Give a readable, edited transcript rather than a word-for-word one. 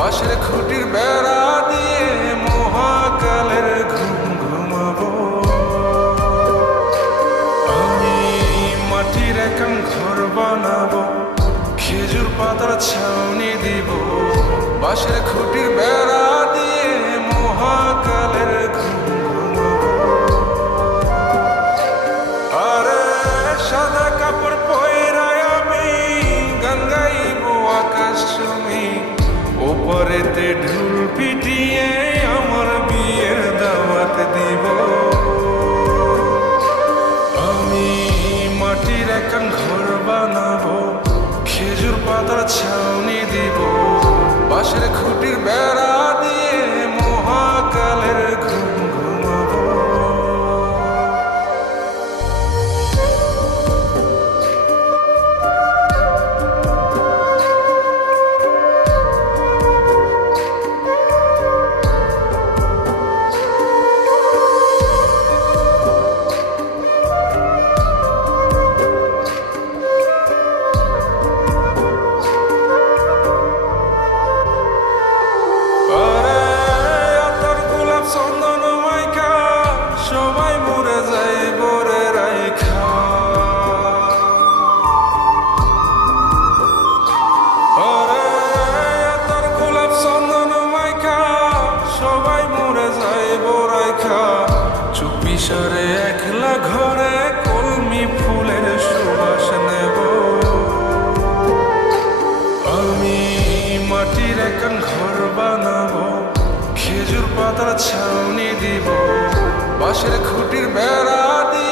বাঁশের খুঁটির বেড়া দিয়ে মহাকালের ঘুম ঘুমাবো। আমি মাটির একান ঘর বানাবো, খেজুর পাতার ছাউনি দিব, বাঁশের খুঁটির বেড়া দিয়ে মহাকালের ঘুম ঘুমাবো। আরে সাদা কাপড় পয়রায় আমি গান গাইবো আকাশ চুমি, ওপরেতে ঢুল পিটিয়ে আমার বিয়ের দাওয়াত দিব। আমি মাটির একান ঘর বানাবো, খেজুর পাতার ছাউনি দিব, বাঁশের খুঁটির বেড়া দিয়ে মহাকালের ঘুম ঘুমাবো। চুপিসারে একলা ঘরে কলমি ফুলের সুবাস নেব। আমি মাটির একান ঘর বানাবো, খেজুর পাতার ছাউনি দিব, বাঁশের খুঁটির বেড়া দিয়ে